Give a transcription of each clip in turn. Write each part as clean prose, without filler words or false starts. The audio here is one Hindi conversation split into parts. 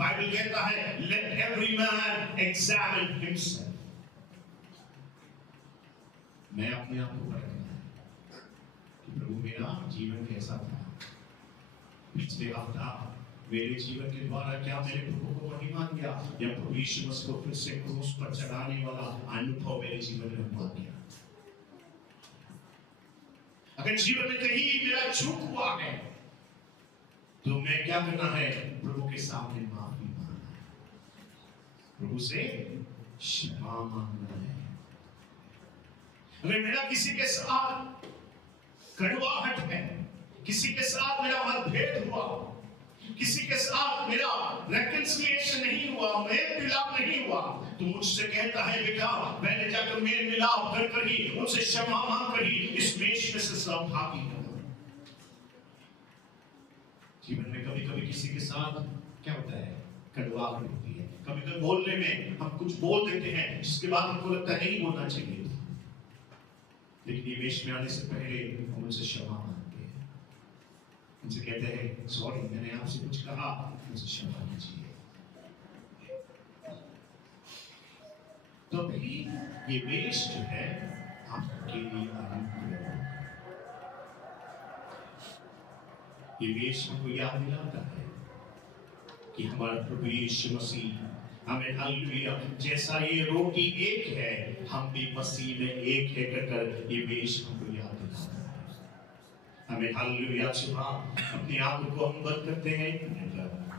बाइबल कहता है let every man examine himself. मैं अपने आप को परखना है कि प्रभु मेरा जीवन कैसा था पिछले हफ्ता, मेरे जीवन के द्वारा क्या मैंने प्रभु को महिमा दिया, या प्रभु यीशु मसीह को फिर से क्रूस पर चढ़ाने वाला अनुभव मेरे जीवन में हुआ क्या? अगर जीवन में कहीं मेरा चूक हुआ है तो मैं क्या करना है? प्रभु के सामने माफी मांगना है, प्रभु से क्षमा मांगना है। अगर मेरा किसी के साथ कड़वाहट है, किसी के साथ मेरा मतभेद हुआ, किसी के साथ मेरा रेकंसिलिएशन नहीं हुआ, मेल मिलाप नहीं हुआ, तो मुझसे कहता है बेटा मैंने जाकर मेल मिलाप कर ही उनसे क्षमा मांग कर ही इस मेष में से सहभागी होना। जीवन में कभी कभी किसी के साथ क्या होता है? कड़वाहट होती है। कभी कभी बोलने में हम कुछ बोल देते हैं जिसके बाद हमको लगता है नहीं बोलना चाहिए, लेकिन ये मेष में आने से पहले हम उनसे क्षमा मांगते हैं, उनसे कहते हैं सॉरी मैंने आपसे कुछ कहा, मुझे क्षमा कीजिए। तो भी ये मेष जो है आपके लिए अनुग्रह, ये मेष हमको याद दिलाता है कि हमारा प्रभु यीशु मसीह हमें हालेलुया जैसा ये रोटी एक है हम भी मसीह में एक है कहकर ये मेष हमको याद दिलाता है। हमें हालेलुया सुबह अपने आप को हम बंद करते हैं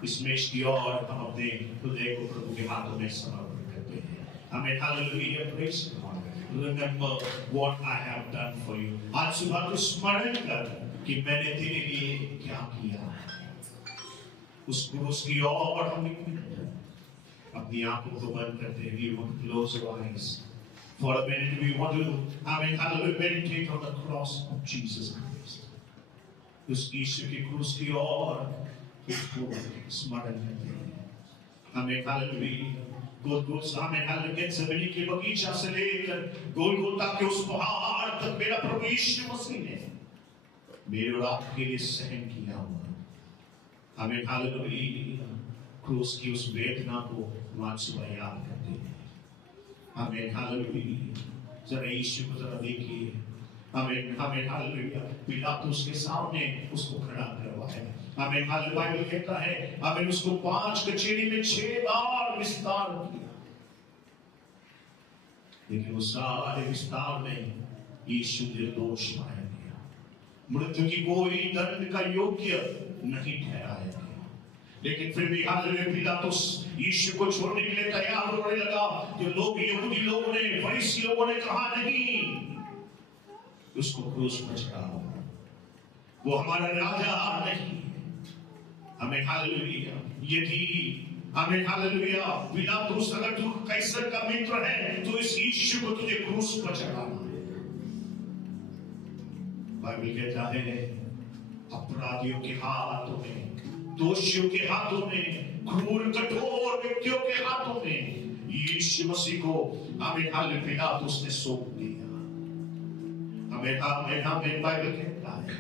इस मेष की ओर, हम अपने हृदय को प्रभु के हाथों में समर्पित करते हैं। हमें hallelujah praise God, remember what I have done for you. आज सुबह तू स्मरण कर कि मैंने तेरे लिए क्या किया। उस क्रूस की ओर हम अपनी आंखों को बंद करते हैं। We want to close our eyes for a minute. We want to, hallelujah, meditate on the cross of Jesus Christ. उस यीशु की क्रूस की ओर उसको स्मरण करते हैं। हमें हालेलुया गोलगोथा में हालेलुया गेत्सेमनी के बगीचा से लेकर गोलगोथा के उस पहाड़ तक मेरा प्रभु यीशु मसीह ने मेरे और आपके लिए सहन किया हुआ। हमें हालेलुया क्रूस की उस वेदना को आज सुबह याद करते हैं। हमें हालेलुया जरा यीशु को जरा देखिए, हमें हालेलुया पिलातुस के सामने उसको खड़ा करवाया। हमें हालेलुया बाइबल कहता है हमें उसको 5 कचेरी में 6 बार विस्तार किया, लेकिन उस सारे विस्तार में यीशु निर्दोष पाया गया, मृत्यु की कोई दंड का योग्य नहीं ठहराया गया। लेकिन फिर भी हालेलुया पिलातुस यीशु को छोड़ने के लिए तैयार होने लगा। जो लोग यहूदी लोगों ने, फरीसी लोगों ने कहा नहीं उसको क्रूस पर चढ़ाओ, वो हमारा राजा नहीं है। हमें हालेलुया यदि हमें हालेलुया पिलातुस अगर तू कैसर का मित्र है तो इस यीशु को तुझे क्रूस पर चढ़ाना है। बाइबल कहता है अपराधियों के हाथों में, दोषियों के हाथों में, क्रूर कठोर व्यक्तियों के हाथों में यीशु मसीह को हमें हालेलुया पिलातुस ने सौंप दिया। हमें बाइबल कहता है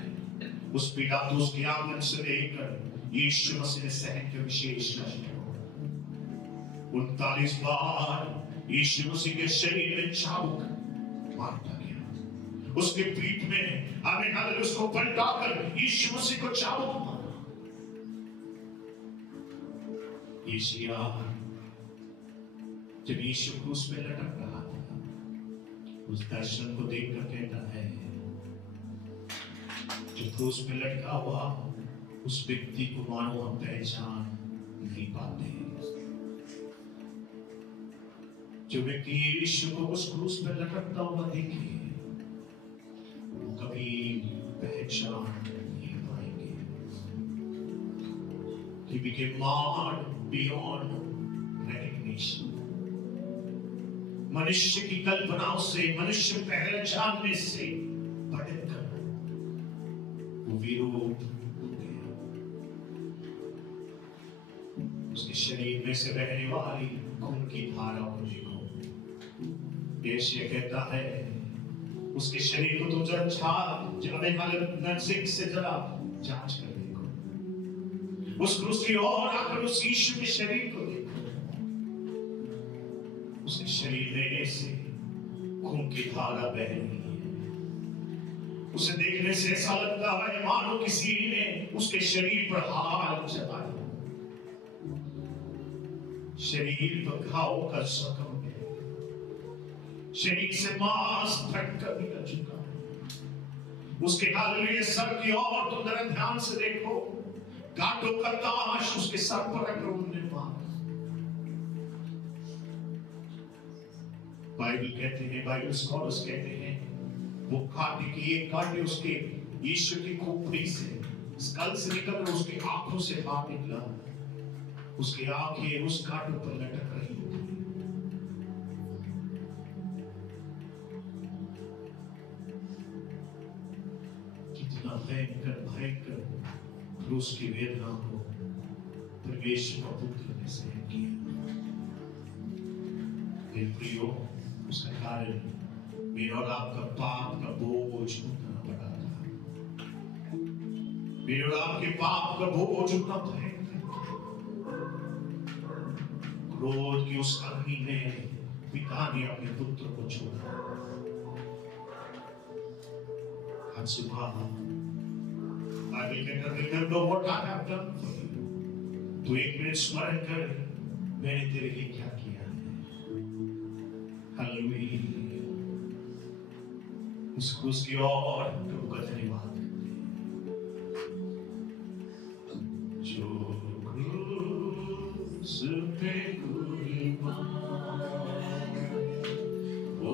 उस पिलातुस के आंगन से लेकर यीशु मसीह ने सहन के विशेष कष्ट 39 बार यीशु मसीह के शरीर में चाबुक मारता गया, उसके पीठ में हमें हालेलुया उसको पलटाकर यीशु मसीह को चाबुक मारा। यशाया जब यीशु क्रूस पे लटक रहा था उस दर्शन को देखकर कहता है जो क्रूस पे लटका हुआ उस व्यक्ति को मानो हम पहचान नहीं पाते। जो व्यक्ति यीशु को उस क्रूस पे लटकता हुआ देखे वो कभी पहचान नहीं पाएंगे। He became marred beyond recognition. मनुष्य की कल्पनाओं से, मनुष्य पहचानने से बढ़कर वो विरोध हो गया। उसके शरीर में से बहने वाली खून की धारा को देखो। यशाया कहता है उसके शरीर को तुम जरा नजदीक से जरा जांच कर देखो। उस क्रूस की ओर आकर उस यीशु के शरीर को देखो। उसके शरीर में से खून की धारा बह रही है। उसे देखने से ऐसा लगता है मानो किसी ने उसके शरीर पर हाथ चलाया। शरीर पर घाव का जख्म है, शरीर से मांस फटकर निकल चुका है। उसके हालेलुया सर की ओर तुम जरा ध्यान से देखो, कांटों का ताश उसके सर पर रखकर उन्होंने मारा। बाइबल कहते हैं, बाइबल स्कॉलर्स कहते हैं, वो कांटे के एक कांटे उसके यीशु की खोपड़ी से, स्कल से निकलकर उसकी आंखों से बाहर निकला। उसकी आंखें उस कांटों पर लटक रही थी। कितना भयंकर भयंकर क्रूस की वेदना को परमेश्वर का पुत्र ने सहन किया। मेरे प्रियो, उसका कारण मेरा और आपका पाप का बोझ उठाना पड़ा था। मेरे और आपके पाप का बोझ उतना भयंकर, क्रोध की उस अग्नि में पिता ने अपने पुत्र को छोड़ा। आज सुबह बाइबल कहता है, remember what I have done for you. तू एक मिनट स्मरण कर, मैंने तेरे लिए क्या किया है। हालेलुया। उस क्रूस की ओर प्रभु का धन्यवाद। जो क्रूस पे कुर्बान, वो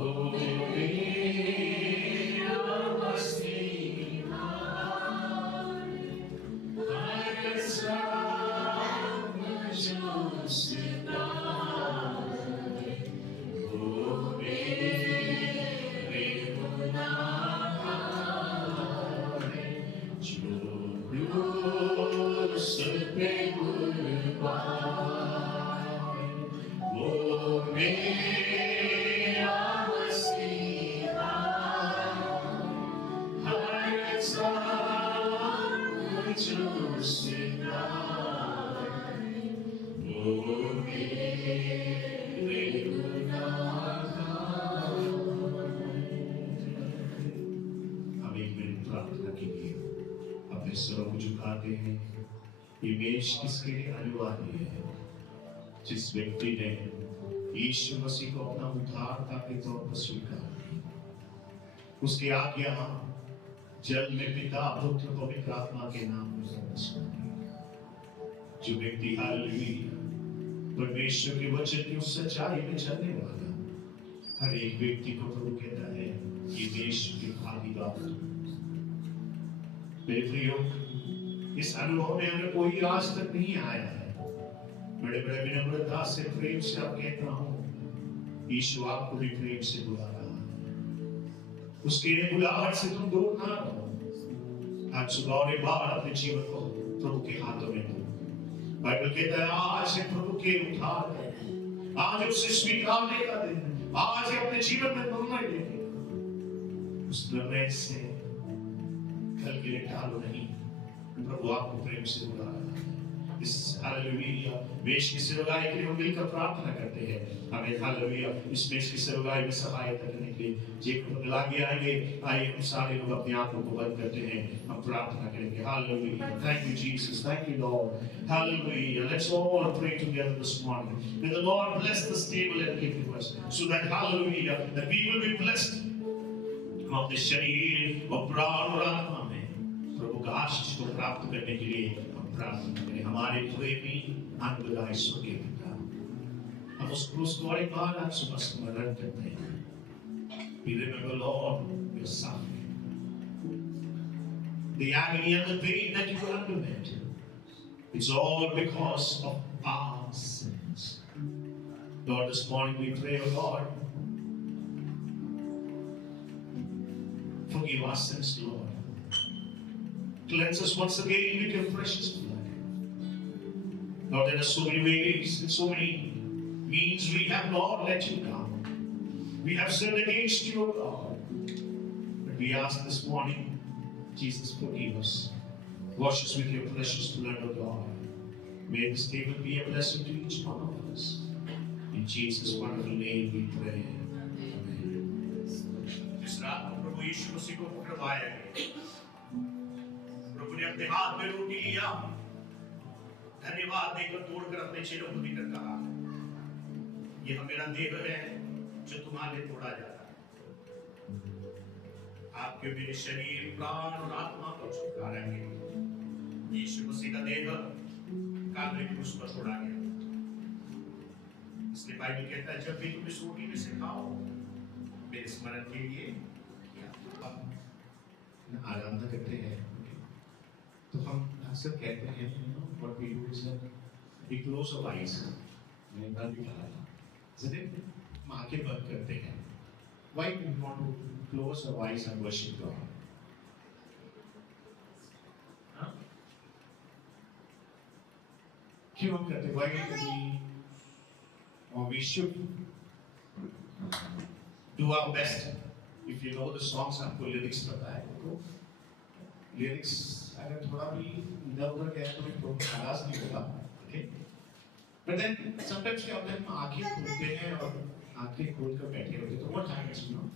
मेरा मसीहा, हर शाम जो सदा, वो मेरे गुनाह है, जो क्रूस पे कुर्बान, वो मेरा मसीहा, हर शाम जो सदा, वो मेरे गुनाह है। हम एक मिनट प्रार्थना के लिए अपने सरों को झुकाते हैं। ये मेज किसके लिए अनिवार्य है? जिस व्यक्ति ने यीशु मसीह को अपना उद्धारकर्ता के तौर पर स्वीकार किया, उसकी आज्ञा जल में पिता पुत्र पवित्र आत्मा के नाम में जो व्यक्ति हालेलुया परमेश्वर के वचन की उस सच्चाई में चलने वाला, हर एक व्यक्ति को प्रभु कहता है ये देश की भागीदार। मेरे प्रियो, इस अनुभव में हमें कोई आज तक नहीं आया है। बड़े बड़े विनम्रता से प्रेम से आप कहता हूँ, यीशु आपको भी प्रेम से बुला रहा है। उसके बुलाहट से तुम दूर ना रहो। आज सुबह और एक बार अपने जीवन को प्रभु के हाथों में दो। बाइबल कहता है आज है प्रभु के उद्धार है, आज उसे स्वीकारने का दिन है, आज है अपने जीवन में निर्णय लेने का। उस निर्णय से कल के लिए टालो नहीं। प्रभु आपको प्रेम से बुला रहा है। इस हालेलुया मेष की सेवकाई के लिए हम मिलकर प्रार्थना करते हैं। हमें हालेलुया इस मेष की सेवकाई में सहायता करने के लिए जे लागे आएंगे। आइए हम सारे लोग अपनी आंखों को बंद करते हैं, हम प्रार्थना करेंगे। Hallelujah, thank you Jesus, thank you Lord. Hallelujah, let's all pray together this morning. May the Lord bless this table and give to us, so that hallelujah that we will be blessed of the शरीर और प्राण और आत्मा में प्रभु का आशीष को प्राप्त करने के लिए हम प्रार्थना करें। हमारे प्रेमी अनबुलाए स्वर्गीय पिता, हम उस क्रूस को और एक बार आप सुबह स्मरण करते हैं। We remember, Lord, your suffering, the agony and the pain that you underwent. It's all because of our sins. Lord, this morning we pray, oh Lord, forgive our sins, Lord. Cleanse us once again with your precious blood. Lord, there are so many ways and so many means we have not let you down. We have sinned against you, O God. But we ask this morning, Jesus, forgive us. Wash us with your precious blood, O God. May this table be a blessing to each one of us. In Jesus' wonderful name we pray. Amen. जिस रात को प्रभु यीशु मसीह को पकड़वाया गया, प्रभु ने अपने हाथ में रोटी लिया, धन्यवाद देकर तोड़कर अपने चेलों को देकर कहा, यह मेरा देह है जो तुम्हारे लिए तोड़ा जाता है। आपके मेरे शरीर, प्राण और आत्मा को छुटकारा के लिए यीशु मसीह का देह काल्वरी क्रूस पर तोड़ा गया। इसलिए बाइबल कहता है, जब भी तुम इस रोटी में से खाओ, मेरे स्मरण के लिए आराधना करते हैं, तो हम अक्सर कहते हैं, what we do is that we close our eyes. मैंने कल भी कहा था, इसलिए हम आंखें बंद करते हैं। Why do we want to close our eyes and worship God? क्यों हम करते? Why do we, or we should do our best? If you know the songs, आपको lyrics पता है, तो lyrics अगर थोड़ा भी इधर उधर गया तो थोड़ा खलास नहीं होगा, okay? But then sometimes क्या होता है, हम आंखें खोलते हैं और आंखें खोलकर बैठे होते हैं, तो what happens, you know?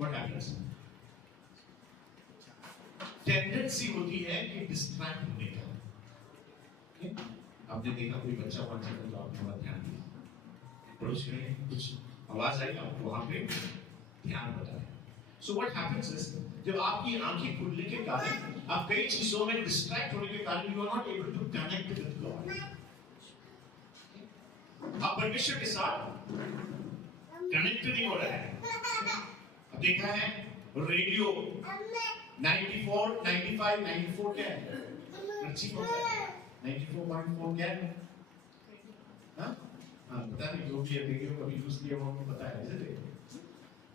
What happens? Tendency होती है कि distract होने का, okay? आपने देखा कोई बच्चा वहाँ चल रहा तो आपने वहाँ ध्यान दिया, पड़ोस में कुछ आवाज आई, आप वहाँ पे ध्यान बताएं। So what happens is, जब आपकी आंखें खुलने के कारण आप कई चीजों में डिस्ट्रैक्ट होने के कारण you are not able to connect with God. आप परमेश्वर के साथ कनेक्ट नहीं हो रहे हैं। अब देखा है रेडियो 94, 95, 94 क्या है? अच्छी बात है। 94.4 क्या है? हाँ? पता नहीं जो भी रेडियो कभी यूज किया वो उनको पता है, इसे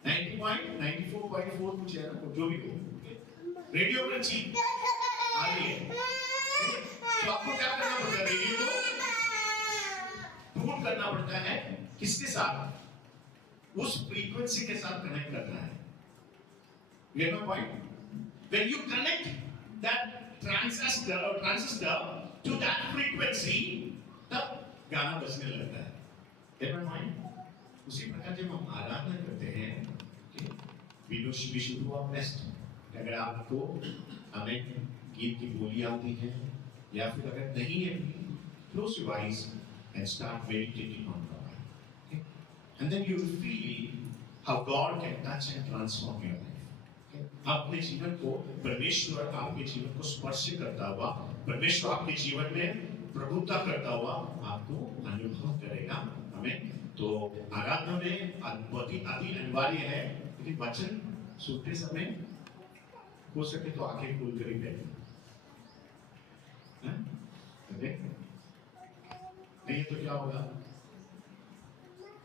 90.94.4 कुछ है ना, जो भी हो, रेडियो पर अच्छी आ रही है, तो आपको क्या करना पड़ता है? रेडियो को ट्यून करना पड़ता है, किसके साथ? उस फ्रीक्वेंसी के साथ कनेक्ट करना है। You get my point? When you connect that transistor to that frequency, तब गाना बजने लगता है। Get my point? उसी प्रकार जब हम आराधना करते हैं, we should do our best. अगर आपको हमें गीत की बोली आती है या फिर अगर नहीं है, close your eyes and start meditating on God. Okay? And then you will feel how God can touch and transform your life. अपने जीवन को परमेश्वर आपके जीवन को स्पर्श करता हुआ, परमेश्वर आपके जीवन में प्रभुता करता हुआ आपको अनुभव करेगा। हमें तो आराधना में बहुत ही अति अनिवार्य है कि वचन सुनते समय हो सके तो आंखें खोल कर ही बैठे, नहीं तो क्या होगा?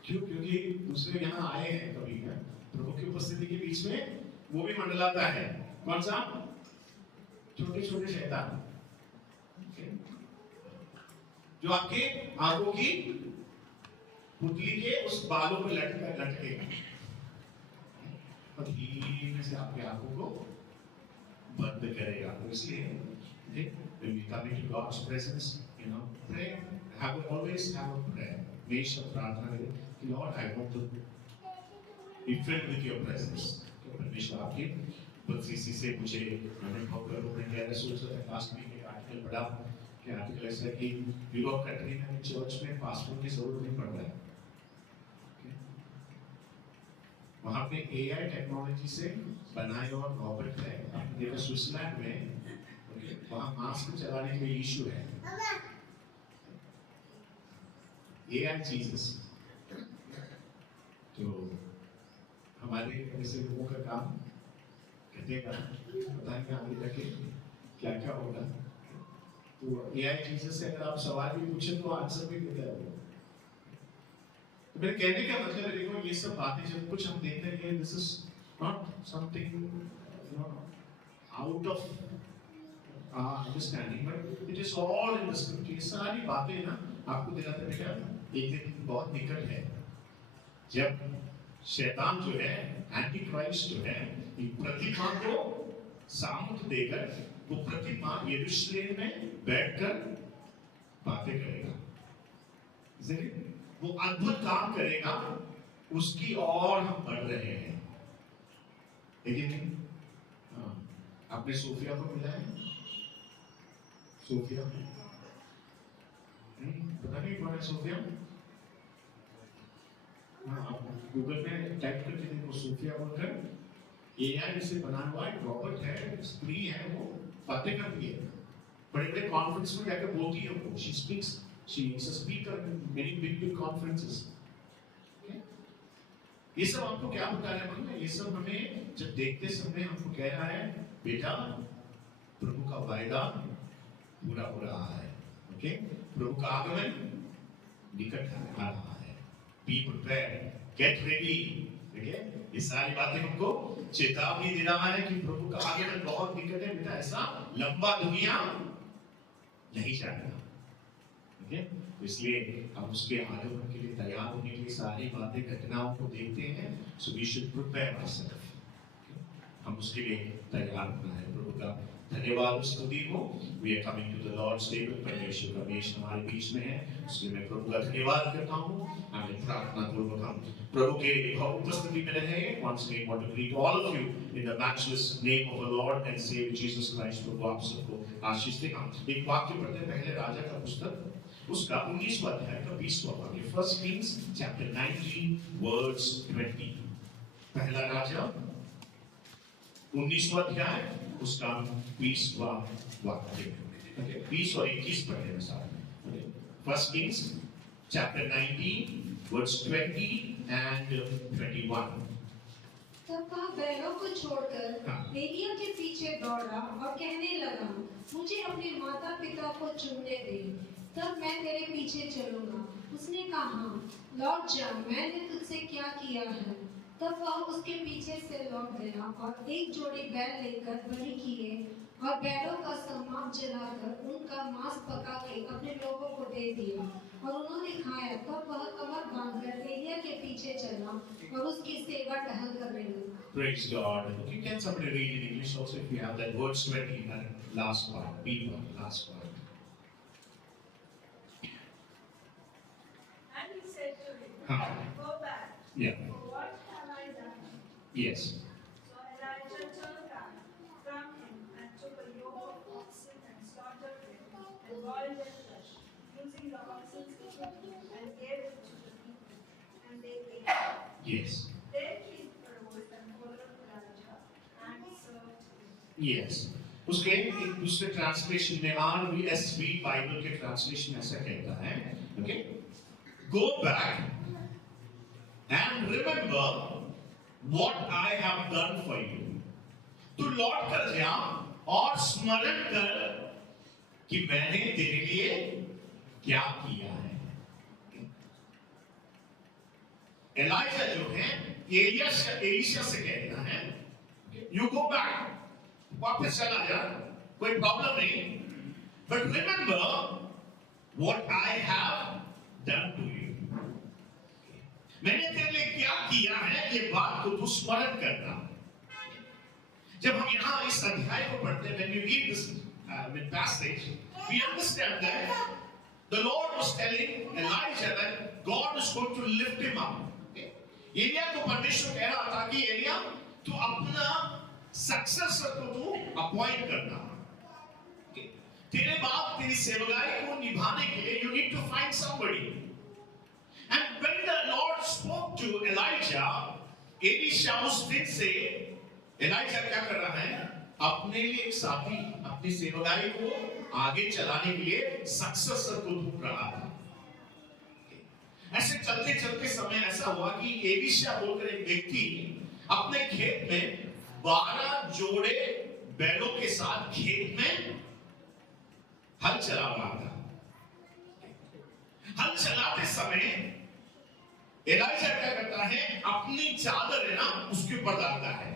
क्योंकि दूसरे यहाँ आए हैं कभी प्रभु की उपस्थिति के बीच में, वो भी मंडलाता है। कौन सा? छोटे छोटे शैतान, जो आपके आंखों की पुतली के उस बालों पे लटकेगा और धीरे से आपके आंखों को बंद करेगा। तो इसलिए when we come into God's presence, pray, always have a prayer. हमेशा प्रार्थना करें कि Lord, I want to be filled with your presence. परमेश्वर आपकी उपस्थिति से मुझे अनुभव करो। मैं कह रहा सोच रहा था लास्ट वीक एक आर्टिकल पढ़ा कि आर्टिकल ऐसा कि यूरोप कंट्री में चर्च में पासपोर्ट की जरूरत नहीं पड़ रहा है। वहाँ पे AI टेक्नोलॉजी से बनाए हुआ रॉबोट है। देखो स्विट्जरलैंड में वहाँ मास्क चलाने के इशू है। AI जीसस तो हमारे ऐसे लोगों का काम करेगा, पता नहीं आगे जाके क्या क्या होगा। तो AI जीसस से अगर आप सवाल भी पूछे तो आंसर भी देता है वो। तो मेरे कहने का मतलब है, देखो ये सब बातें जब कुछ हम देखते हैं, this is not something out of understanding, but it is all in the scripture. ये सारी बातें ना आपको दिखाते हैं क्या एक दिन बहुत निकट है जब शैतान जो है, एंटी क्राइस्ट जो है, प्रतिमा को सामर्थ देकर वो प्रतिमा यरूशलेम में बैठकर बातें करेगा, वो अद्भुत काम करेगा, उसकी ओर हम बढ़ रहे हैं, लेकिन नहीं। हाँ, आपने सोफिया को मिला है? सोफिया नहीं, पता नहीं कौन है सोफिया। हाँ, गूगल में टाइप करके देखो सोफिया बोलकर। एआई से बना हुआ एक रॉबोट है, स्त्री है, वो बातें करती है, बड़े बड़े कॉन्फ्रेंस में जाकर बोलती है वो। She speaks, she is a speaker in many big big conferences. ये सब आपको क्या बता रहा है मालूम है? ये सब हमें जब देखते समय हमको कह रहा है, बेटा प्रभु का वायदा पूरा हो रहा है। ओके, प्रभु का आगमन निकट आ रहा है। Be prepared, get ready. देखिए, ये सारी बातें हमको चेतावनी दे रहा है कि प्रभु का आगमन बहुत निकट है बेटा, ऐसा लंबा दुनिया नहीं जाएगा। ओके, तो इसलिए हम उसके आगमन के लिए तैयार होने के लिए सारी बातें घटनाओं को देखते हैं। So we should prepare ourselves, हम उसके लिए तैयार होना है। प्रभु का धन्यवाद स्तुति हो। We are coming to the Lord's table, परमेश्वर का मेज हमारे बीच में है, उसके मैं प्रभु का धन्यवाद करता हूँ। हमें प्रार्थना पूर्वक हम प्रभु के उपस्थिति में रहे। Once again, want to greet all of you in the matchless name of the Lord and Savior Jesus Christ। प्रभु आप सबको आशीष दे। हम एक वाक्य पढ़ते हैं, पहले राजा का पुस्तक, उसका 19वां अध्याय का 20वां वाक्य। First Kings chapter 19 verse 20। पहला राजा 19वां अध्याय उसका 20वां वाक्य। 20 और 21 पढ़ने में साथ में। First Kings chapter 19 verse 20 and 21। तब वह बैलों को छोड़कर एलिया के पीछे दौड़ा और कहने लगा, मुझे अपने माता पिता को चुनने दे, तब मैं तेरे पीछे चलूंगा। उसने कहा, लौट जा, मैंने तुझसे क्या किया है। तब वह उसके पीछे से लौट गया और एक जोड़ी बैल लेकर बलि किए और बैलों का समाप्त जलाकर उनका मांस पका के अपने लोगों को दे दिया और उन्होंने खाया। तब वह कमर बांधकर एलिया के पीछे चला और उसकी सेवा टहल करने लगा। Praise God. You can somebody read in English also if you have that verse 20 and last part, B1, last part. And he said to him, go back. Yeah. For what have I done? Yes. So Elijah turned back from him and took a yoke of oxen and slaughtered them and boiled their flesh, using the oxen's kidney, and gave it to the people, and they ate it. Yes. Then he arose and followed Elijah and served him. Yes. उसके एक दूसरे ट्रांसलेशन में RVSV बाइबल के ट्रांसलेशन ऐसा कहता है, okay, go back and remember what I have done for you. तू लौट कर जा और स्मरण कर कि मैंने तेरे लिए क्या किया है। एलाइजा जो है एलिशा से कहता है, यू गो बैक, वापस चला जा, कोई प्रॉब्लम नहीं, but remember what I have done to you. मैंने तेरे लिए क्या किया है, ये बात को तू स्मरण करना। जब हम यहाँ इस अध्याय को पढ़ते हैं, when we read this passage, we understand that the Lord was telling Elijah that God is going to lift him up. Elia को परमेश्वर कह रहा था कि एलिया तू अपना सक्सेसर को तू अपॉइंट करना, तेरे बाद तेरी सेवकाई को निभाने के लिए you need to find somebody. And when the Lord spoke to Elijah, Elisha उस दिन से एलाइजा क्या कर रहा है, अपने लिए एक साथी, अपनी सेवकाई को आगे चलाने के लिए सक्सेसर को ढूंढ रहा था। ऐसे चलते चलते समय ऐसा हुआ कि एलीशा बोलकर एक व्यक्ति अपने खेत में 12 जोड़े बैलों के साथ खेत में हल चला रहा था। हल चलाते समय एलाइजा क्या करता है, अपनी चादर है ना उसके ऊपर डालता है।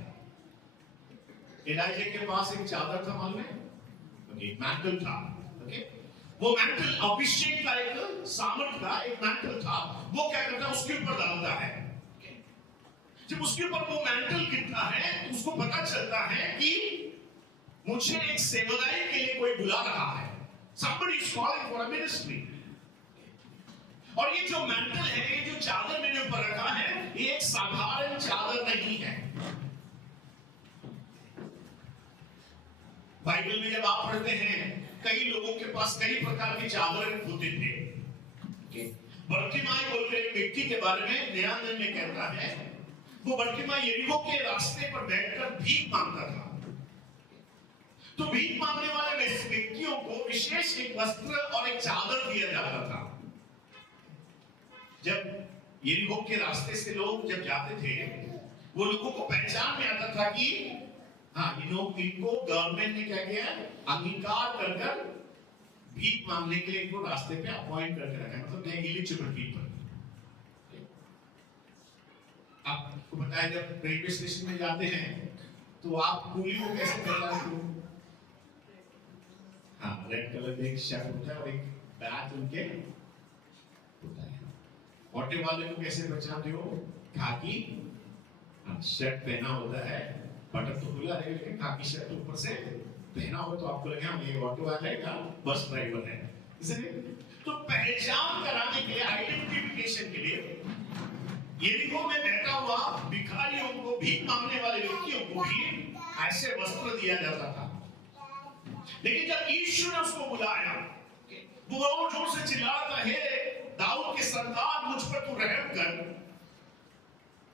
एलाइजा के पास एक चादर था, मालूम है, एक मैंटल था। ओके, वो मैंटल अभिषेक का एक सामर्थ का एक मैंटल था। वो क्या करता है, उसके ऊपर डालता है। जब उसके ऊपर वो मैंटल गिरता है, उसको पता चलता है कि मुझे एक सेवकाई के लिए कोई बुला रहा है। Somebody is calling for a ministry. और ये जो मैंटल है, ये जो चादर मैंने ऊपर रखा है, ये एक साधारण चादर नहीं है। बाइबल में जब आप पढ़ते हैं, कई लोगों के पास कई प्रकार के चादर होते थे। बरतिमाई बोल रहे एक व्यक्ति के बारे में नया नियम में कहता है, वो बरतिमाई यरीहो के रास्ते पर बैठकर भीख मांगता था। तो भीख मांगने वाले व्यक्तियों को विशेष एक वस्त्र और एक चादर दिया जाता था। जब यरीहो के रास्ते से लोग जब जाते थे, वो लोगों को पहचान में आता था कि हाँ, इनको गवर्नमेंट ने क्या किया, अंगीकार कर कर भीख मांगने के लिए इनको रास्ते पे अपॉइंट करके रखा है, मतलब एलिजिबल पीपल। आपको पता है जब रेलवे स्टेशन में जाते हैं तो आप कूली को कैसे पहचानते हो? हाँ, रेड कलर का एक शर्ट होता है और एक बैच उनके होता है। ऑटो वाले को कैसे पहचानते हो? खाकी शर्ट पहना होता है, बटन तो खुला है लेकिन खाकी शर्ट ऊपर से पहना हो तो आपको लगे हम ये ऑटो वाला है या बस ड्राइवर है। इसलिए तो पहचान कराने के लिए, आइडेंटिफिकेशन के लिए यरीहो में बैठा हुआ भिखारियों को, भीख मांगने वाले व्यक्तियों को भी ऐसे वस्त्र दिया जाता था। लेकिन जब यीशु ने उसको बुलाया, वो बहुत जोर से चिल्ला रहा था, हे दाऊद के संतान, मुझ पर तू रहम कर।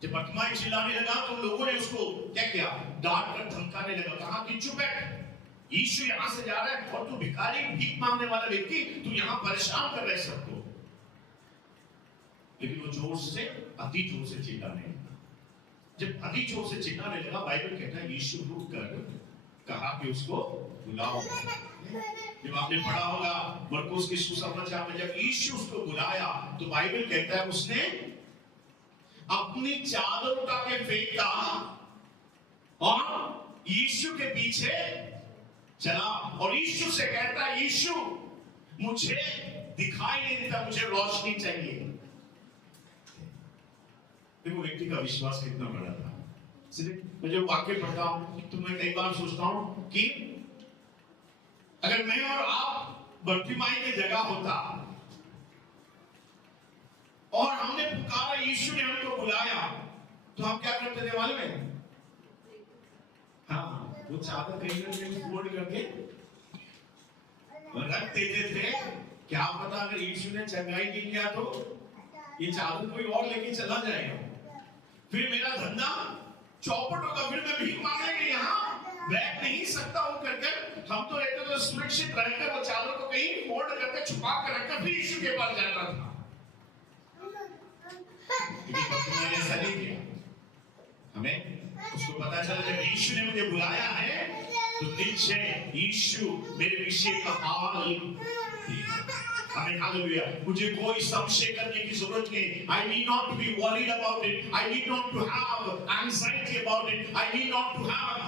जब बरतिमाई चिल्लाने लगा तो लोगों ने उसको क्या किया, डांट कर धमकाने लगा, कहा कि चुप बैठ, यीशु यहां से जा रहा है और तू भिखारी, भीख मांगने वाला व्यक्ति, तू यहां परेशान कर रहा है सबको। लेकिन वो जोर से, अति जोर से चिल्लाने लगा। जब अति जोर से चिल्लाने लगा, बाइबल कहता है यीशु रुक कर कहा कि उसको बुलाओ। जब आपने पढ़ा होगा मरकुस के सुसमाचार में, जब यीशु उसको बुलाया तो बाइबल कहता है उसने अपनी चादर उठा के फेंका और यीशु के पीछे चला और यीशु से कहता है, यीशु मुझे दिखाई नहीं देता, मुझे रोशनी चाहिए। देखो व्यक्ति का विश्वास कितना बड़ा था। मैं जब वाक्य पढ़ता हूं तो मैं कई बार सोचता हूं कि अगर मैं और आप बरतिमाई की जगह होता और हमने पुकारा, यीशु ने हमको बुलाया, तो हम क्या करते थे मालूम है? हाँ, वो चादर कहीं ना कहीं फोल्ड करके रख देते थे। क्या पता अगर यीशु ने चंगाई नहीं किया तो ये चादर कोई और लेके चला जाएगा, फिर मेरा धंधा चौपट होगा, फिर मैं भीख मांगने के यहाँ बैठ नहीं सकता हूँ कर हम तो रहते तो सुरक्षित रहकर वो चादर को कहीं फोल्ड करके छुपा कर रखकर फिर यीशु के पास जाता था। लेकिन ऐसा नहीं किया। हमें उसको पता चला जब यीशु ने मुझे बुलाया है तो निश्चय यीशु मेरे विषय का हाल हमें हालेलुया, मुझे कोई संशय करने की जरूरत नहीं। I need not to be worried about it. I need not to have anxiety about it. I need not to have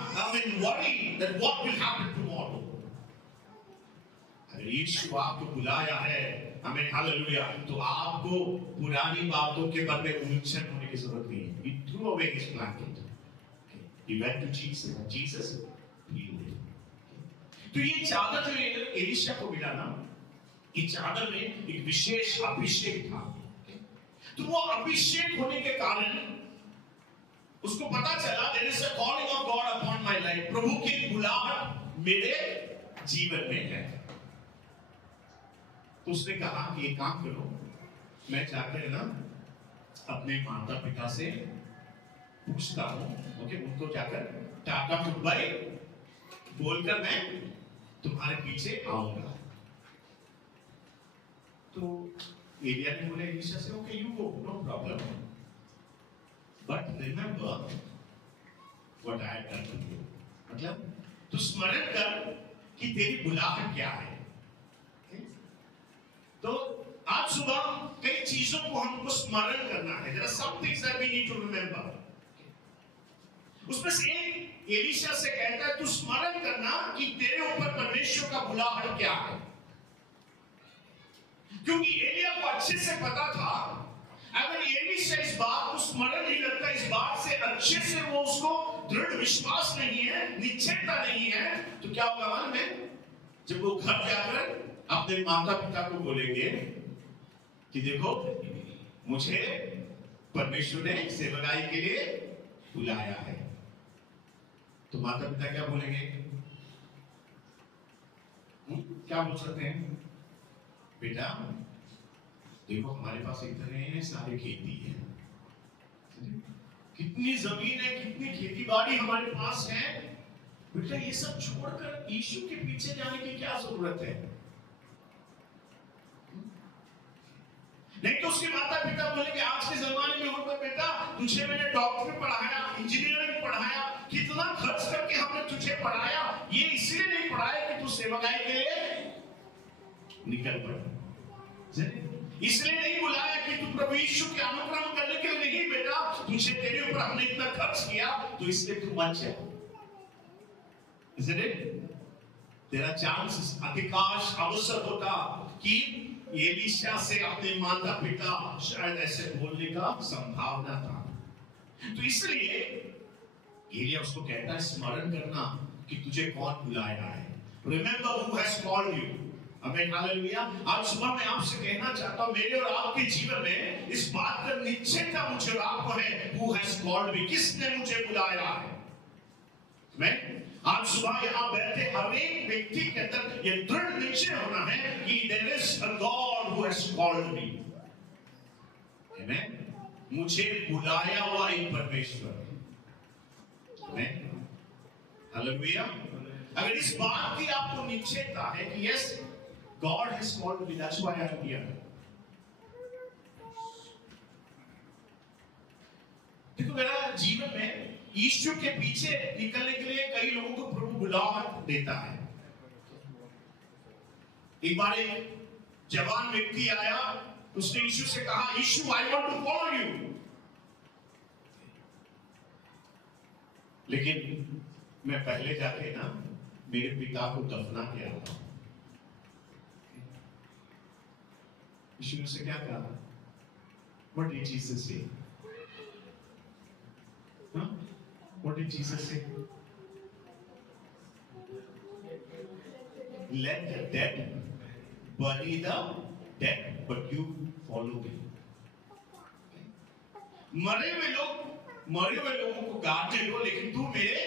worry that what will happen tomorrow. अगर यीशु आपको बुलाया है, हमें हालेलुया, तो आपको पुरानी बातों के बारे में उलझन होने की जरूरत नहीं है। He threw away his blanket. He went to Jesus. Jesus healed him. तो ये चादर जो एलिशा को मिला ना, ये चादर में एक विशेष अभिषेक था। तो वो अभिषेक होने के कारण उसको पता चला there is a calling of God upon my life. प्रभु की बुलाहट मेरे जीवन में है। तो उसने कहा कि एक काम करो, मैं जाकर ना अपने माता पिता से पूछता हूँ, ओके, उनको जाकर टाटा गुड बाय बोलकर मैं तुम्हारे पीछे आऊंगा। तो एलिया ने बोले एलिशा से, okay you go, no problem, but remember what I have done to you. मतलब तू स्मरण कर कि तेरी बुलाहट क्या है। तो आज सुबह कई चीजों को हमको स्मरण करना है। There are some things that we need to remember. उसमें से एक एलिशा से कहता है, तू स्मरण करना कि तेरे ऊपर परमेश्वर का बुलाहट क्या है। क्योंकि एलिया को अच्छे से पता था अगर एलिशा इस बात को स्मरण नहीं करता, इस बात से अच्छे से वो उसको दृढ़ विश्वास नहीं है, निश्चयता नहीं है, तो क्या होगा मालूम है? जब वो घर जाकर अपने माता पिता को बोलेंगे कि देखो मुझे परमेश्वर ने सेवकाई के लिए बुलाया है, तो माता पिता क्या बोलेंगे? क्या बोल सकते हैं? बेटा देखो हमारे पास इतने सारे खेती है, कितनी जमीन है, कितनी खेती बाड़ी हमारे पास है, बेटा ये सब छोड़कर यीशु के पीछे जाने की क्या जरूरत है? नहीं तो उसके माता पिता बोलेंगे आज के जमाने में होगा बेटा तुझे मैंने डॉक्टर पढ़ाया, इंजीनियरिंग पढ़ाया, कितना खर्च करके हमने तुझे पढ़ाया, ये इसलिए नहीं पढ़ाया कि तू सेवकाई के लिए निकल पड़े, इसलिए नहीं बुलाया कि तू प्रभु यीशु के अनुकरण करने के लिए, नहीं बेटा तुझे तेरे ऊपर हमने इतना खर्च किया तो इसलिए तू बच जा। तेरा चांस अधिकांश अवसर होता कि एलीशा से अपने माता पिता शायद ऐसे बोलने का संभावना था, तो इसलिए एलिया उसको कहता है स्मरण करना कि तुझे कौन बुलाया है। Remember who has called you। आमीन हालेलुया। आज सुबह मैं आपसे कहना चाहता हूं मेरे और आपके जीवन में इस बात का निश्चयता मुझे और आपको है who has called me, किसने मुझे बुलाया है। मैं आज सुबह यहाँ बैठे हर एक व्यक्ति के अंदर यह दृढ़ निश्चय होना है कि there is a God who has called me। आमीन। मुझे बुलाया हुआ एक परमेश्वर। आमीन हालेलुया। अगर इस बात की आपको निश्चयता है कि yes God has called me, that's why I am here। देखो मेरा जीवन में यीशु के पीछे निकलने के लिए कई लोगों को प्रभु बुलाहट देता है। एक बार एक जवान व्यक्ति आया, उसने यीशु से कहा Yeshu I want to follow you, लेकिन मैं पहले जाके ना मेरे पिता को दफना के आता हूं। यीशु ने उसे क्या कहा? What did Jesus say? What did Jesus say? Let the dead bury the dead, but you follow me। मरे हुए लोगों को गाड़ दे दो, लेकिन तू मेरे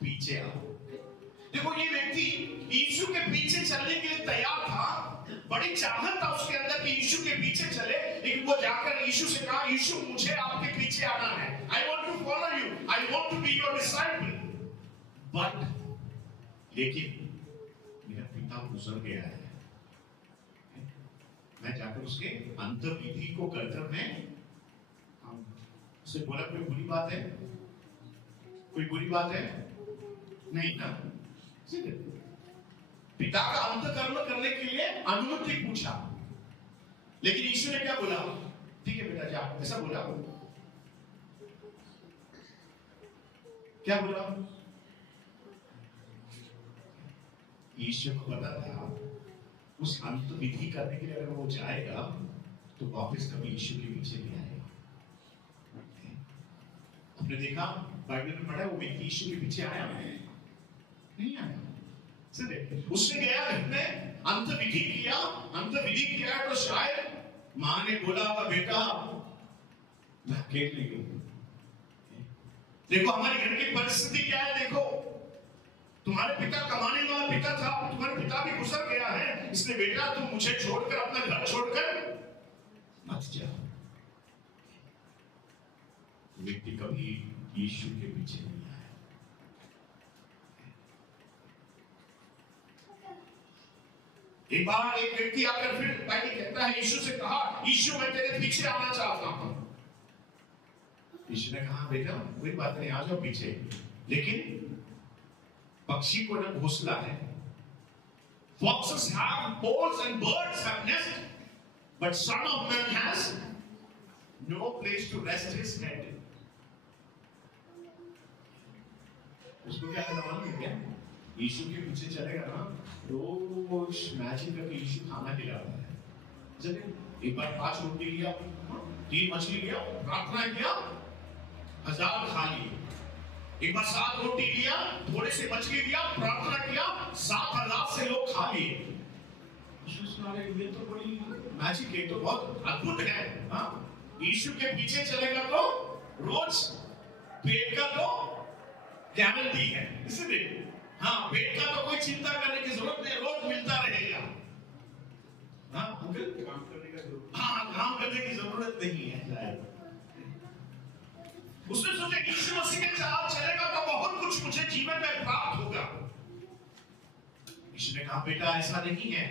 पीछे आ। देखो ये व्यक्ति यीशु के पीछे चलने के लिए तैयार था, बड़ी चाहत था उसके अंदर कि यीशु के पीछे चले, लेकिन वो जाकर यीशु से कहा यीशु मुझे आपके पीछे आना है, I want to follow you, I want to be your disciple, but लेकिन मेरा पिता गुजर गया है, मैं जाकर उसके अंतर्विधि को कर मैं उसे बोला कोई बुरी बात है? कोई बुरी बात है? नहीं ना। पिता का अंतकर्म करने के लिए अनुमति पूछा, लेकिन यीशु ने क्या बोला? ठीक है बेटा जा, ऐसा बोला। क्या बोला? यीशु को पता था उस अंत विधि करने के लिए अगर वो जाएगा तो वापस कभी यीशु के पीछे नहीं आएगा। आपने देखा बाइबल में पढ़ा वो व्यक्ति यीशु के पीछे आया नहीं आया। उसने गया घर में अंत विधि किया तो शायद मां ने बोला बेटा मैं अकेले हूं। देखो हमारे घर की परिस्थिति क्या है, देखो तुम्हारे पिता कमाने वाला पिता था, तुम्हारे पिता भी गुजर गया है, इसलिए बेटा तुम मुझे छोड़कर अपना घर छोड़कर मत जा। व्यक्ति कभी यीशु के पीछे नहीं आया। एक बार एक व्यक्ति आकर फिर कहता है यीशु से कहा यीशु मैं तेरे पीछे आना चाहता हूं। यीशु ने कहा बेटा कोई बात नहीं, आ जाओ पीछे, लेकिन पक्षी को ना घोंसला है, foxes have holes and birds have nests, but Son of Man has no place to rest his head। उसको क्या करना मालूम है क्या? यीशु के पीछे चलेगा ना रोज मैजिक करके यीशु खाना खिलाता है। जब एक बार 5 रोटी लिया, 3 मछली लिया, प्रार्थना किया, 1000 खा लिए। एक बार 7 रोटी लिया, थोड़े से मछली लिया, प्रार्थना किया, 7000 से लोग खा लिए। यीशु सुना रहे, ये तो बड़ी मैजिक है, तो बहुत अद्भुत है। हाँ, यीशु के पीछे चलेगा तो रोज पेट का तो गारंटी है, इसलिए हाँ, पेट का तो कोई चिंता करने की जरूरत नहीं, रोज मिलता रहेगा। हाँ अंकल, काम करने का जरूरत, हाँ काम करने की जरूरत नहीं है शायद। उसने सोचा यीशु मसीह के साथ चलेगा तो बहुत कुछ मुझे जीवन में प्राप्त होगा। यीशु ने कहा, बेटा ऐसा नहीं है,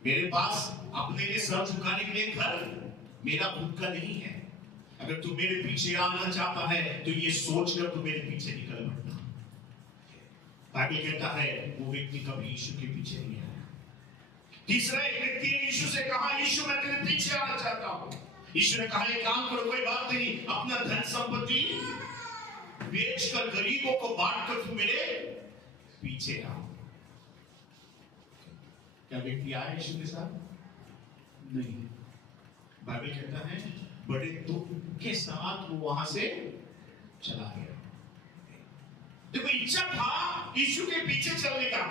मेरे पास अपने लिए सर झुकाने के लिए घर मेरा खुद का नहीं है। अगर तू मेरे पीछे आना चाहता है तो ये सोचकर तू मेरे पीछे निकल पड़ना। बाइबल कहता है वो व्यक्ति कभी यीशु के पीछे नहीं आया। तीसरा एक व्यक्ति ने यीशु से कहा, यीशु मैं तेरे पीछे आना चाहता हूं। यीशु ने कहा, एक काम करो, कोई बात नहीं, अपना धन संपत्ति बेचकर गरीबों को बांटकर तू मेरे पीछे आ। क्या व्यक्ति आया यीशु के साथ? नहीं। बाइबल कहता है बड़े दुख के साथ वो वहां से चला गया। देखो, इच्छा था यीशु के पीछे चलने का,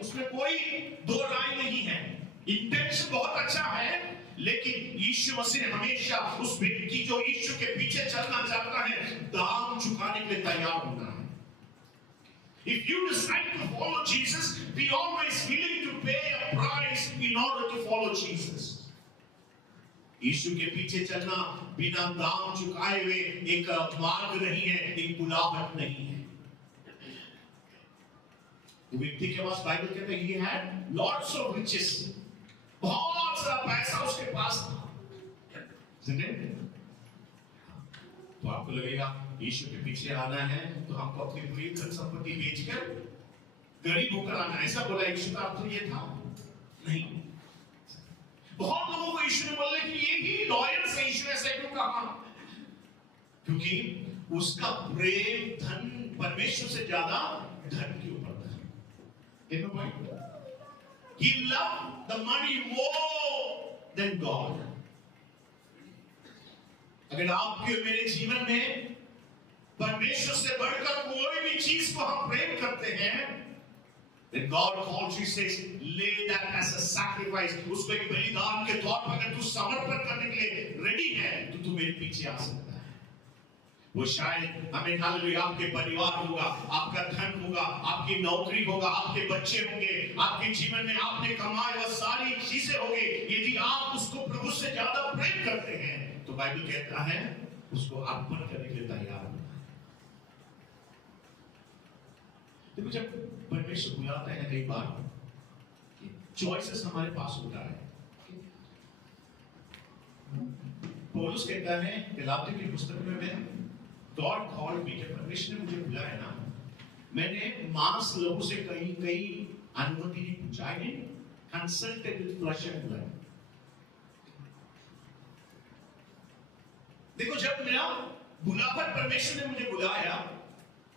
उसमें कोई दो राय नहीं है, इंटेंशन बहुत अच्छा है, लेकिन यीशु मसीह ने हमेशा उस व्यक्ति जो यीशु के पीछे चलना चाहता है, दाम चुकाने के लिए तैयार होना है। If you decide to follow Jesus, be always willing to pay a price in order to follow Jesus. यीशु के पीछे चलना बिना दाम चुकाए हुए एक मार्ग नहीं है, एक बुलाहट नहीं है। व्यक्ति के पास, बाइबल कहता है, he had lots of riches, बहुत सारा पैसा उसके पास था। तो आपको लगेगा यीशु के पीछे आना है तो हमको अपनी पूरी धन संपत्ति बेचकर गरीब होकर आना, ऐसा बोला यीशु का अर्थ तो ये था नहीं। बहुत लोगों को यीशु ने बोला कि ये ही लॉयल से यीशु ने ऐसे क्यों कहा? क्योंकि उसका प्रेम धन, परमेश्वर से ज्यादा धन के ऊपर था। He loved the money more than God. अगर आपके मेरे जीवन में परमेश्वर से बढ़कर कोई भी चीज को हम प्रेम करते हैं, then God calls you, says, lay that as a sacrifice. उसको एक बलिदान के तौर पर अगर तू समर्पण करने के लिए रेडी है तो तू मेरे पीछे आ सकता है। वो शायद हमें हालेलुया आपके परिवार होगा, आपका धन होगा, आपकी नौकरी होगा, आपके बच्चे होंगे, आपके जीवन में आपने कमाए वह सारी चीजें होंगी। यदि आप उसको प्रभु से ज्यादा प्रेम करते हैं तो बाइबल कहता है उसको अर्पण करने के लिए तैयार होना है। देखो, जब परमेश्वर बुलाता है कई बार चॉइसेस हमारे पास होता है। पौलुस कहता है गलातियों की पुस्तक में, God called me, जब परमेश्वर ने मुझे बुलाया ना, मैंने मांस लहू से कई अनुमति नहीं पूछा, I didn't consulted with flesh and blood। देखो, जब मेरा बुलाहट परमेश्वर ने मुझे बुलाया,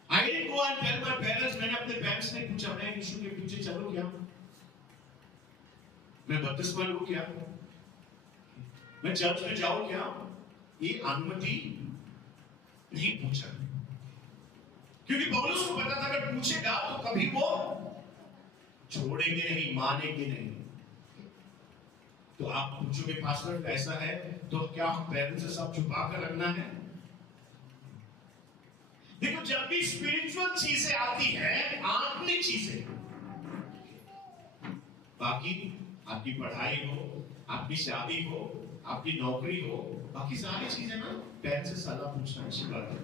I didn't go and tell my parents, मैंने अपने पेरेंट्स ने पूछा मैं यीशु के पीछे चलूं क्या, मैं बपतिस्मा लूं क्या, मैं चर्च में जाऊं क्या, ये अनुमति नहीं पूछा। क्योंकि पौलुस को पता था अगर पूछेगा तो कभी वो छोड़ेंगे नहीं, मानेंगे नहीं। तो आप पूछोगे पास्टर ऐसा है तो क्या हम पेरेंट्स से सब छुपा कर रखना है? देखो, जब भी स्पिरिचुअल चीजें आती है, आत्मिक चीजें, बाकी आपकी पढ़ाई हो, आपकी शादी हो, आपकी नौकरी हो, बाकी सारी चीजें ना पेरेंट्स से सलाह पूछना अच्छी बात है।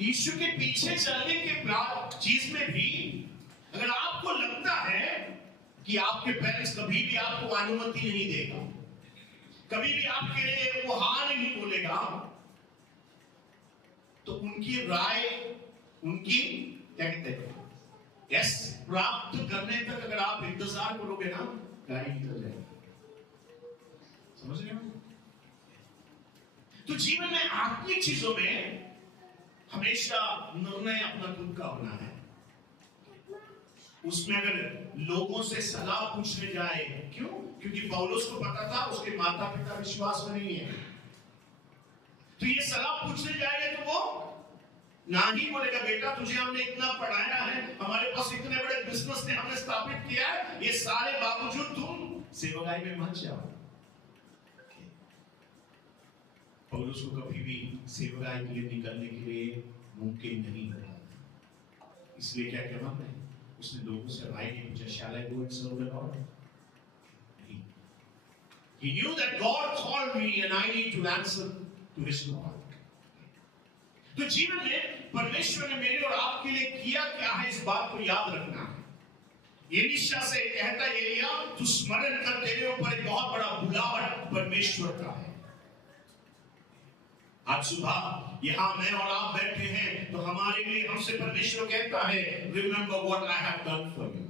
यीशु के पीछे चलने के चीज में भी अगर आपको लगता है कि आपके पेरेंट्स कभी भी आपको अनुमति नहीं देगा, कभी भी आपके लिए वो हाँ नहीं बोलेगा, तो उनकी राय, उनकी क्या कहते हैं, यस प्राप्त करने तक अगर आप इंतजार करोगे ना, गाड़ी निकल जाएगी। समझ रहे हो? तो जीवन में आत्मिक चीजों में हमेशा निर्णय अपना खुद का होना है। उसमें अगर लोगों से सलाह पूछने जाए, क्यों? क्योंकि पौलुस को पता था उसके माता पिता विश्वास में नहीं है, तो ये सलाह पूछने जाएगा तो वो ना ही बोलेगा, बेटा तुझे हमने इतना पढ़ाया है, हमारे पास पास इतने बड़े बिजनेस ने हमने स्थापित किया है, ये सारे बावजूद तुम सेवकाई में मत जाओ। पौलुस को कभी भी सेवकाई के लिए निकलने के लिए मुमकिन नहीं रहा, इसलिए क्या कहना है, उसने लोगों से राय नहीं पूछा, shall I go and serve the Lord? He knew that God called me and I need to answer to His call. तो जीवन में परमेश्वर ने मेरे और आपके लिए किया क्या है, इस बात को याद रखना है। एलीशा से कहता है, एलिया तू स्मरण कर, तेरे ऊपर एक बहुत बड़ा बुलाहट परमेश्वर का है। आज सुबह यहाँ मैं और आप बैठे हैं तो हमारे लिए हमसे परमेश्वर कहता है, remember what I have done for you.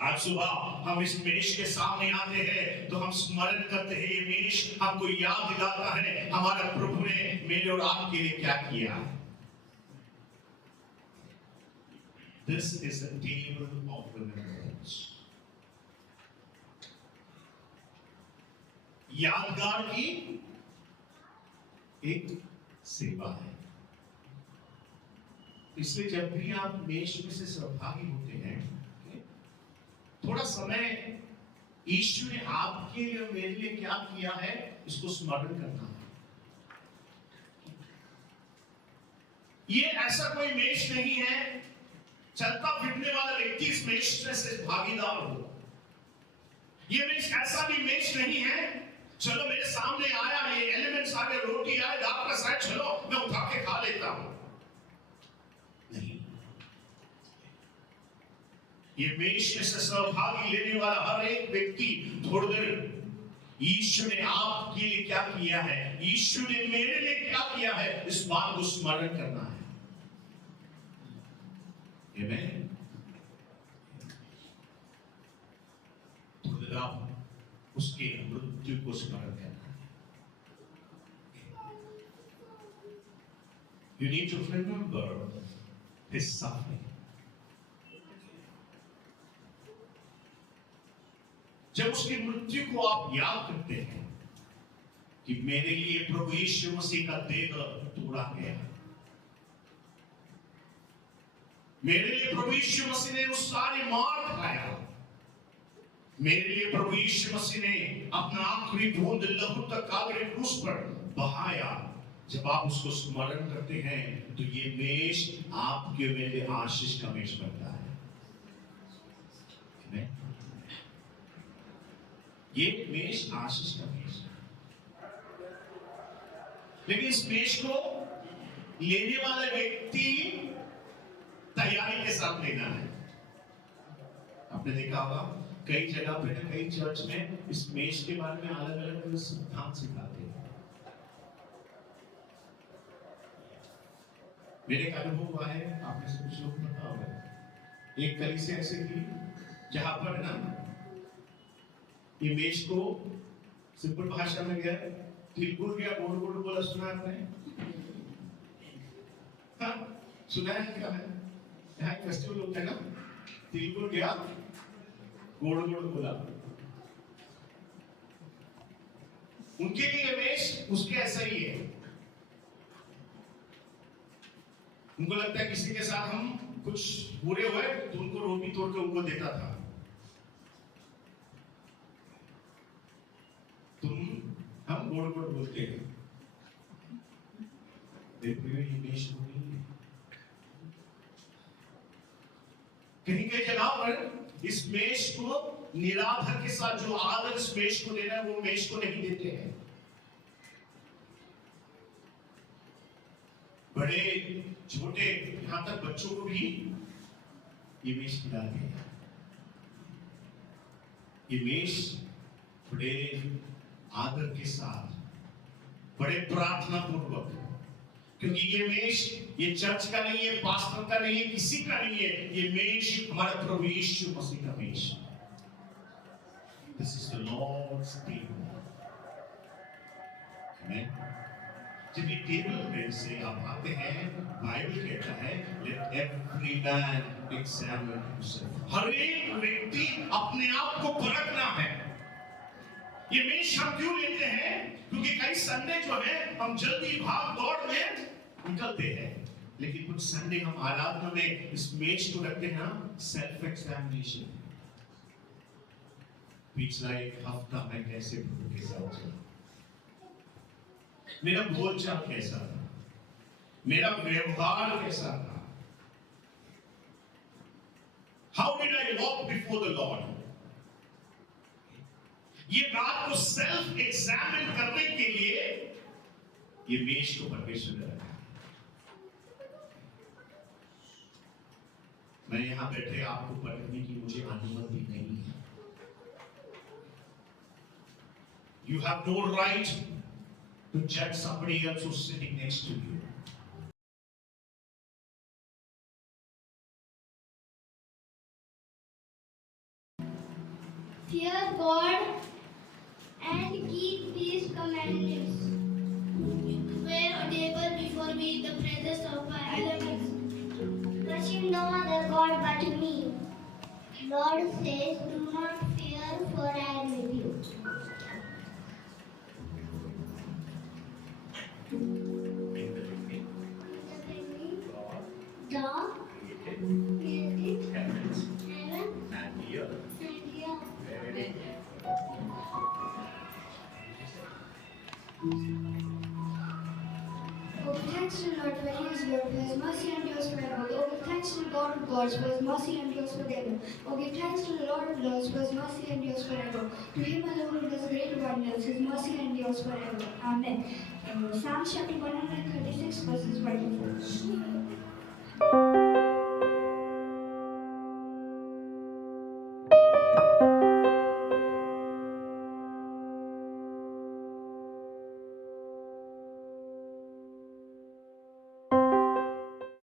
आज सुबह हम इस मेष के सामने आते हैं तो हम स्मरण करते हैं, ये मेष हमको याद दिलाता है हमारा प्रभु ने मेरे और आपके लिए क्या किया है। This is a table of remembrance. यादगार की एक सेवा है। इसलिए जब भी आप मेष में से सहभागी होते हैं, थोड़ा समय यीशु ने आपके लिए और मेरे लिए क्या किया है, इसको स्मरण करना है। ये ऐसा कोई मेष नहीं है चलता फिरने वाला व्यक्ति इस मेष से भागीदार हो। ये मेष ऐसा भी मेष नहीं है, चलो मेरे सामने आया, ये एलिमेंट्स आ गए, रोटी आए, दाल का साथ, चलो मैं उठा के खा लेता हूं। नहीं, ये मेष में से सहभागी लेने वाला हर एक व्यक्ति थोड़ी देर यीशु ने आपके लिए क्या किया है, यीशु ने मेरे लिए क्या किया है, इस बात को स्मरण करना है। आमेन। थोड़ी देर आप उसके मृत्यु को स्मरण करना है। You need to remember his suffering. जब उसकी मृत्यु को आप याद करते हैं कि मेरे लिए प्रभु यीशु मसीह का देह तोड़ा गया, मेरे लिए प्रभु यीशु मसीह ने उस सारी मार खाया, मेरे लिए प्रभु यीशु मसीह ने अपना आखिरी बूंद लहू तक कागरे क्रूस पर बहाया। जब आप उसको स्मरण करते हैं तो ये मेष आपके मेरे आशीष का मेष बनता है। ये मेष आशीष का मेष है, लेकिन इस मेष को लेने वाला व्यक्ति तैयारी के साथ लेना है। आपने देखा होगा कई जगह पे, कई चर्च में इस मेष के बारे में अलग अलग सिद्धांत सिखाते हैं। मेरे एक अनुभव हुआ है, आप में से कुछ लोग पता होगा। एक कलीसिया ऐसे थी जहां पर ना ये मेष को सिंपल भाषा में गया, तिलकुट गया, गोड़ गोड़ बोला, सुना आपने? हाँ, सुना है क्या है? यहाँ फेस्टिवल होता है ना, तिलकुट गया, गोड़ गोड़ बोला। उनके लिए मेष उसके ऐसा ही है। उनको लगता है किसी के साथ हम कुछ बुरे हुए तो उनको रोटी तोड़ के उनको देता था। हम गोड़ गोड़ बोलते हैं, कहीं कहीं जगह पर इस मेष को निराधर के साथ जो आदर इस मेष को देना है, वो मेष को नहीं देते हैं। बड़े छोटे यहां तक बच्चों को भी ये मेष खिलाते हैं। ये मेष बड़े आदर के साथ, बड़े प्रार्थना पूर्वक, क्योंकि ये मेष ये चर्च का नहीं है, पास्टर का नहीं है, किसी का नहीं है, ये मेष हमारा प्रभु यीशु मसीह का मेष। This is the Lord's table. Amen. जब ये टेबल में से आप आते हैं, बाइबल कहता है let every man examine himself. हर एक व्यक्ति अपने आप को परखना है। ये मेष हम क्यों लेते हैं? क्योंकि कई संडे जो है हम जल्दी भाग दौड़ में निकलते हैं, लेकिन कुछ संडे हम आराधना में इस मेज को रखते हैं ना, सेल्फ एग्जामिनेशन। पिछला एक हफ्ता मैं कैसे प्रभु के साथ चला, मेरा बोलचाल कैसा था, मेरा व्यवहार कैसा था, how did I walk before the Lord. ये बात को सेल्फ एग्जामिन करने के लिए ये मेज को परमेश्वर ने रखा। मैं यहां बैठे आपको पढ़ने की मुझे अनुमति नहीं है। You have no right to judge somebody else who's sitting next to you. Fear God and keep His commandments. Prepare a table before me in the presence of my enemies. Worship no other God but me. Lord says, do not fear, for I am with you. God created heaven And here, and earth. Oh, thanks to Lord for His word, for His mercy endures forever. Oh, give thanks to the God of gods, for His mercy endures forever. Oh, give thanks to the Lord of lords, for His mercy endures forever. To Him alone who does great wonders, His mercy endures forever. Amen. Psalms chapter 136, verses 1 to 4.